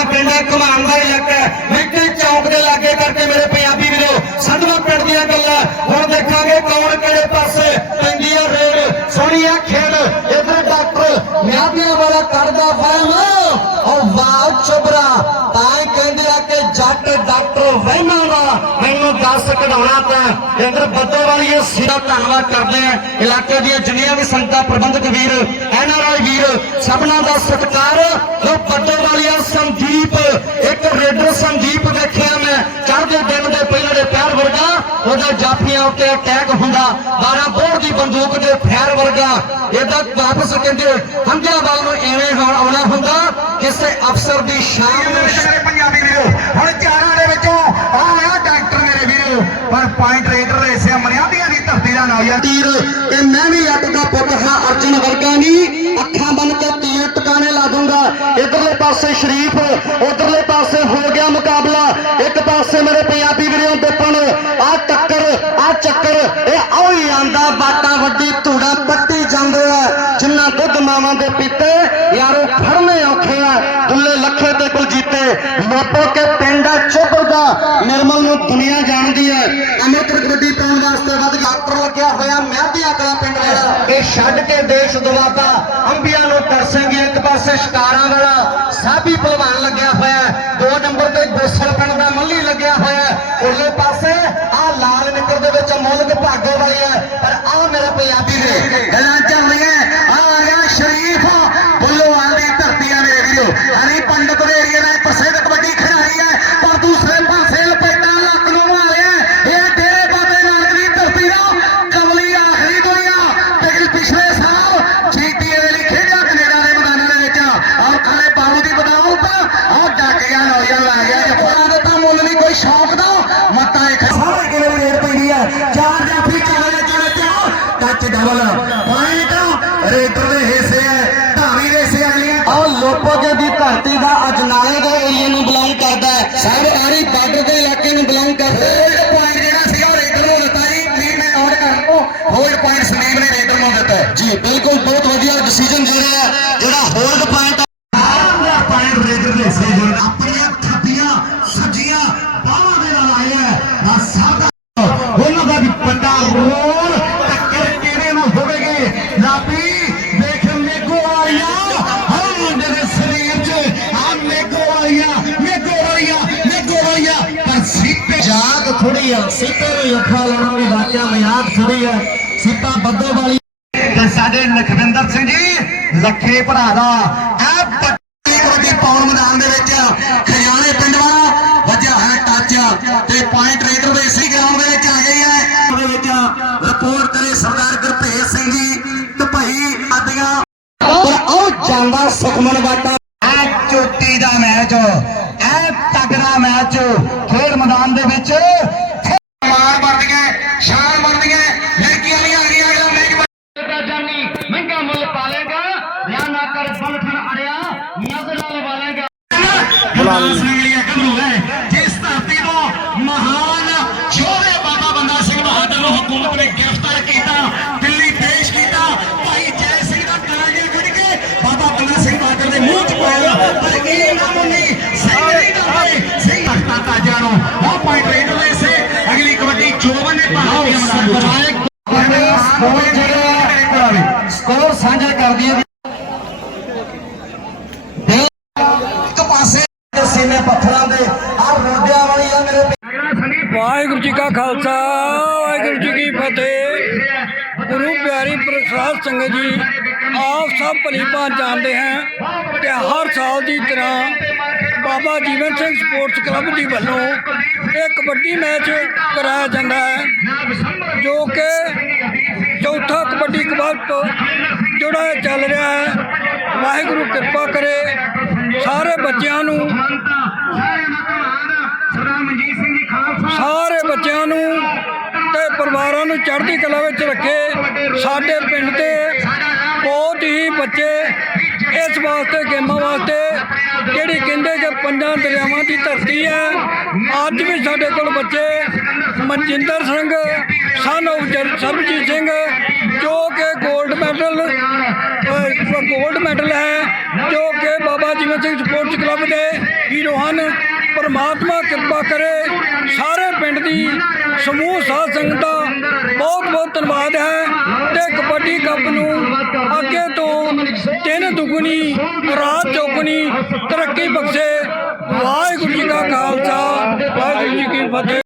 ਪਿੰਡ ਹੈ, ਘੁੰਮਾਉਣ ਦਾ ਇਲਾਕਾ ਹੈ। ਮੈਂਕੇ ਚੌਕ ਦੇ ਲਾਗੇ ਕਰਕੇ ਮੇਰੇ ਪੰਜਾਬੀ ਵੀਰੋ, ਸੰਧਵਾ ਪਿੰਡ ਦੀਆਂ ਗੱਲਾਂ। ਹੁਣ ਦੇਖਾਂਗੇ ਕੌਣ ਕਿਹੜੇ ਪਾਸੇ ਪੈਂਦੀ ਆ ਰੇਡ। ਸੋਹਣੀ ਆ ਖੇਡ। ਇਧਰ ਡਾਕਟਰ ਮਿਆਦੀਆਂ ਵਾਲਾ ਕੱਢਦਾ ਫਰਮ। ਉਹ ਵਾਹ ਚੁਬਰਾ। ਤਾਂ ਕਹਿੰਦੇ ਆ ਕਿ ਜੱਟ ਡਾਕਟਰ ਵਹਿਮਾਂ ਦਾ। ਮੈਨੂੰ ਦੱਸ ਕਢਾਉਣਾ ਤਾਂ ਇਧਰ ਬੱਦੋ ਵਾਲੀ ਇਹ ਸਿਰਾ ਧੰਨਵਾਦ ਕਰਦੇ ਆ। ਇਲਾਕੇ ਦੀਆਂ ਜਿੰਨੀਆਂ ਵੀ ਸੰਗਤਾਂ ਪ੍ਰਬੰਧਕ ਵੀਰ ਐਨਆਰਆਈ ਵੀਰ, ਸਭਨਾਂ ਦਾ ਸਤਿਕਾਰ। ਜੋ ਬੱਦੋ ਵਾਲੀਆ ਸੰਦੀਪ ਇੱਕ ਰੇਡਰ ਸੰਦੀਪ ਦੇਖਿਆ ਮੈਂ ਚੜ੍ਹਦੇ ਦਿਨ ਦੇ ਪਹਿਲੇ ਦੇ ਪੈਰ ਵਰਗਾ ਉਹਦੇ ਜਾਫੀਆਂ ਉੱਤੇ ਅਟੈਕ ਹੁੰਦਾ 12 ਬੋਰ ਦੀ ਦੇ ਫੈਰ ਵਰਗਾ ਇਹਦਾ ਵਾਪਸ ਕਹਿੰਦੇ ਹੰਝਾ ਵੱਲ ਨੂੰ ਐਵੇਂ ਹੁਣ ਆਉਣਾ ਹੁੰਦਾ ਕਿਸੇ ਅਫਸਰ ਦੀ ਸ਼ਾਨ ਨੂੰ ਮੇਰੇ ਪੰਜਾਬੀ ਵੀਰੋ ਹੁਣ ਚਾਰਾਂ ਦੇ ਵਿੱਚੋਂ ਆ ਆ ਡਾਕਟਰ ਮੇਰੇ ਵੀਰੋ ਪਰ ਪੁਆਇੰਟ ਰੇਡਰ ਦੇ ਸੇ ਮਰਿਆਦੀਆਂ ਦੀ ਧਰਤੀ ਦਾ ਨਾਮ ਯਾਰ। ਤੀਰ ਤੇ ਮੈਂ ਵੀ ਅੱਗ ਦਾ ਪੁੱਤ ਹਾਂ ਅਰਜਨ ਵਰਗਾ ਨਹੀਂ ਅੱਖਾਂ ਬੰਨ ਕੇ ਤੀਰ ਟਿਕਾਣੇ ਲਾ ਦੂੰਗਾ। ਇਧਰਲੇ ਪਾਸੇ ਸ਼ਰੀਫ ਉਧਰਲੇ ਪਾਸੇ ਹੋ ਗਿਆ ਮੁਕਾਬਲਾ ਇੱਕ ਪਾਸੇ ਮੇਰੇ ਪੰਜਾਬੀ ਵੀਰੋ ਵਿਪਨ ਆ ਟੱਕਰ ਆ ਚੱਕਰ ਇਹ ਆਉ ਹੀ ਆਂਦਾ ਬਾਟਾ ਵੱਡੀ ਧੂੜਾ ਪੱਟੀ ਜਾਂਦੇ ਆ ਜਿੰਨਾ ਦੁੱਧ ਮਾਵਾਂ ਦੇ ਪੀਤੇ, ਯਾਰੋ ਫੜਨੇ ਔਖੇ ਆ, ਦੁੱਲੇ ਲੱਖੇ ਤੇ ਕੁਲਜੀਤੇ ਮੋਪੋ ਕੇ ਪਿੰਡਾ ਚੋਬਰ ਦਾ, ਨਿਰਮਲ ਨੂੰ ਦੁਨੀਆ ਜਾਣਦੀ ਹੈ ਅੰਮ੍ਰਿਤ ਕਬੱਡੀ ਪਾਉਣ ਵਾਸਤੇ ਵੱਧ ਡਾਕਟਰ ਲੱਗਿਆ ਹੋਇਆ ਮਹਿੰਦੀਆਂ ਕਲਾ ਪਿੰਡ ਵਾਲਾ। ਇਹ ਛੱਡ ਕੇ ਦੇਸ਼ ਦਵਾਤਾ ਅੰਬੀਆਂ ਨੂੰ ਤਰਸੇਂਗੇ ਇੱਕ ਪਾਸੇ ਸ਼ਿਕਾਰਾਂ ਵਾਲਾ। ਸਾਬੀ ਪਹਿਲਵਾਨ ਲੱਗਿਆ ਹੋਇਆ ਦੋ ਨੰਬਰ ਤੇ ਗੋਸਲ ਪਿੰਡ ਦਾ ਮੱਲੀ ਲੱਗਿਆ ਹੋਇਆ ਹੈ। ਪਾਸੇ ਆ ਲਾਲ ਨਿੱਕਰ ਦੇ ਵਿੱਚ ਮੁਲਕ ਭਾਗੋ ਵਾਲੀ ਹੈ ਪਰ ਆ ਮੇਰਾ ਪੰਜਾਬੀ ਨੇ ਗੱਲਾਂ ਚੱਲ ਰਹੀਆਂ ਡਬਲ। ਪੁਆਇੰਟ ਰੇਡਰ ਦੇ ਹਿੱਸੇ ਹੈ ਧਾਵੀ ਦੇ ਹਿੱਸੇ ਆਲੀਆਂ ਔਰ ਲੋਪੋਗੇ ਦੀ ਧਰਤੀ ਦਾ ਅਜਨਾਲੇ ਦੇ ਏਰੀਏ ਨੂੰ ਬਿਲੋਂਗ ਕਰਦਾ ਹੈ ਸਭ ਆਰੀ ਬਾਰਡਰ ਦੇ ਇਲਾਕੇ ਨੂੰ ਬਿਲੋਂਗ ਕਰਦਾ ਹੈ। ਪੁਆਇੰਟ ਜਿਹੜਾ ਸੀਗਾ ਰੇਡਰ ਨੂੰ ਦਿੱਤਾ ਜੀ ਟੀਮ ਨੇ ਆਊਟ ਕਰਨ ਤੋਂ ਹੋਲਡ ਪੁਆਇੰਟ ਸੰਦੀਪ ਨੇ ਰੇਡਰ ਨੂੰ ਦਿੱਤਾ ਜੀ ਬਿਲਕੁਲ ਬਹੁਤ ਵਧੀਆ ਡਿਸੀਜਨ ਜਿਹੜਾ ਹੈ ਜਿਹੜਾ ਹੋਲਡ ਪੁਆਇੰਟ ਪੁਆਇੰਟ ਰੇਡਰ ਦੇ ਹਿੱਸੇ ਜੁੜ ਆਪਣੀਆਂ ਖੱਬੀਆਂ ਸੱਜੀਆਂ ਬਾਹਾਂ ਦੇ ਨਾਲ ਆਇਆ ਹੈ। ਆ ਸਾਡਾ ਆ ਸੀਤੇ ਨੂੰ ਅੱਖਾਂ ਲਾਉਣਾ ਵੀ ਵਾਕਿਆ ਮਜ਼ਾਕ ਥੋੜੀ ਆ ਸੀਤਾ ਬੱਦੋ ਵਾਲੀ ਤੇ ਸਾਡੇ ਲਖਵਿੰਦਰ ਸਿੰਘ ਜੀ, ਲੱਖੇ ਭਰਾ ਦਾ। ਇਹ ਪੱਟੀ ਕਬੱਡੀ ਪਾਉਣ ਮੈਦਾਨ ਦੇ ਵਿੱਚ। ਖਜ਼ਾਨੇ ਪਿੰਡ ਵਾਲਾ ਵੱਜਿਆ ਹੈ ਟੱਚ। ਤੇ ਪੁਆਇੰਟ ਰੇਡਰ ਦੇ ਇਸੇ ਗਰਾਊਂਡ ਦੇ ਵਿੱਚ ਆ ਗਈ ਹੈ। ਉਹਦੇ ਵਿੱਚ ਰਿਪੋਰਟ ਕਰੇ ਸਰਦਾਰ ਗੁਰਭੇਜ ਸਿੰਘ ਜੀ। ਤਪਈ ਆਦੀਆਂ। ਪਰ ਆਓ ਜਾਂਦਾ ਸੁਖਮਨ ਬਾਟਾ। ਇਹ ਚੋਟੀ ਦਾ ਮੈਚ ਇਹ ਤਗੜਾ ਮੈਚ ਖੇਡ ਮੈਦਾਨ ਦੇ ਵਿੱਚ ਮਾਰ ਵਰਦੀਆਂ ਸ਼ਾਨ ਵਰਦੀਆਂ ਲੜਕੀਆਂ ਵਾਲੀਆਂ ਆ ਗਈਆਂ ਅਗਲਾ ਮੈਚ ਦਾ ਜਾਨੀ ਮਹਿੰਗਾ ਮੁੱਲ ਪਾਲੇਗਾ ਜਾਂ ਨਾ ਕਰ ਬਲਖਣ ਅੜਿਆ ਨਜ਼ਰ ਨਾਲ ਵਾਲੇਗਾ। ਸਿੰਘ ਲਈ ਗੱਭਰੂ ਹੈ ਜਿਸ ਧਰਤੀ ਤੋਂ ਮਹਾਨ ਚੋਵੇ ਬਾਬਾ ਬੰਦਾ ਸਿੰਘ ਬਹਾਦਰ ਨੂੰ ਹਕੂਮਤ ਨੇ ਗ੍ਰਿਫਤਾਰ ਕੀਤਾ ਦਿੱਲੀ ਪੇਸ਼ ਕੀਤਾ ਭਾਈ ਜੈ ਸਿੰਘ ਦਾ ਕਾਲਜੇ ਗੁੜ ਕੇ ਬਾਬਾ ਬੰਦਾ ਸਿੰਘ ਬਹਾਦਰ ਦੇ ਮੂੰਹ ਚ ਪਾਇਆ। ਪਰ ਇਹ ਨਾ ਮੰਨੀ ਸਿੰਘ ਨਹੀਂ ਡਰਦੇ ਸਿੰਘ ਤਖਤਾ ਤਾਜਾ ਨੂੰ। ਉਹ ਪੁਆਇੰਟ ਰੇਡਰ ਸਕੋਰ ਜਿਹੜਾ ਸਕੋਰ ਸਾਂਝਾ ਕਰਦੀ ਹੈ। ਦਿਲ ਇੱਕ ਪਾਸੇ ਸੀਨੇ ਪੱਥਰਾਂ ਦੇ ਆ ਰੋਡਿਆਂ ਵਾਲੀ ਆ ਮੇਰੇ ਵਾਹਿਗੁਰੂ ਜੀ ਕਾ ਖਾਲਸਾ, ਵਾਹਿਗੁਰੂ ਜੀ ਕੀ ਫਤਿਹ। ਗੁਰੂ ਪਿਆਰੀ ਪ੍ਰਸਾਦ ਸੰਗਤ ਜੀ, ਆਪ ਸਭ ਭਲੀ ਭਾਂਤ ਜਾਣਦੇ ਹਨ ਕਿ ਹਰ ਸਾਲ ਦੀ ਤਰ੍ਹਾਂ ਬਾਬਾ ਜੀਵਨ ਸਿੰਘ ਸਪੋਰਟਸ ਕਲੱਬ ਦੀ ਵੱਲੋਂ ਇਹ ਕਬੱਡੀ ਮੈਚ ਕਰਾਇਆ ਜਾਂਦਾ ਹੈ, ਜੋ ਕਿ ਚੌਥਾ ਕਬੱਡੀ ਕਬੱਡ ਜਿਹੜਾ ਚੱਲ ਰਿਹਾ ਹੈ, ਵਾਹਿਗੁਰੂ ਕਿਰਪਾ ਕਰੇ, ਸਾਰੇ ਬੱਚਿਆਂ ਨੂੰ ਸਾਰੇ ਬੱਚਿਆਂ ਨੂੰ ਤੇ ਪਰਿਵਾਰਾਂ ਨੂੰ ਚੜ੍ਹਦੀ ਕਲਾ ਵਿੱਚ ਰੱਖੇ, ਸਾਡੇ ਪਿੰਡ ਦੇ ਬਹੁਤ ਹੀ ਬੱਚੇ ਇਸ ਵਾਸਤੇ, ਗੇਮਾਂ ਵਾਸਤੇ ਜਿਹੜੀ ਕਹਿੰਦੇ ਕਿ ਪੰਜਾਂ ਦਰਿਆਵਾਂ ਦੀ ਧਰਤੀ ਹੈ, ਅੱਜ ਵੀ ਸਾਡੇ ਕੋਲ ਬੱਚੇ ਮਨਜਿੰਦਰ ਸਿੰਘ ਸਨ of ਸਰਬਜੀਤ ਸਿੰਘ, ਜੋ ਕਿ 골ਡ ਮੈਡਲ 골ਡ ਮੈਡਲ ਹੈ, ਜੋ ਕਿ ਬਾਬਾ ਜੀਵਨ ਸਿੰਘ ਸਪੋਰਟਸ ਕਲੱਬ ਦੇ ਹੀਰੋ ਹਨ। ਪਰਮਾਤਮਾ ਕਿਰਪਾ ਕਰੇ, ਸਾਰੇ ਪਿੰਡ ਦੀ ਸਮੂਹ ਸਾਧ ਸੰਗਤ ਬਹੁਤ ਬਹੁਤ ਧੰਨਵਾਦ ਹੈ ਤੇ ਕਬੱਡੀ ਕੱਪ ਨੂੰ ਅੱਗੇ ਤੋਂ ਤਿੰਨ ਦੁਗਣੀ, ਰਾਤ ਚੌਗਣੀ ਤਰੱਕੀ ਬਖਸ਼ੇ। ਵਾਹਿਗੁਰੂ ਜੀ ਕਾ ਖਾਲਸਾ, ਵਾਹਿਗੁਰੂ ਜੀ ਕੀ ਫਤਿਹ।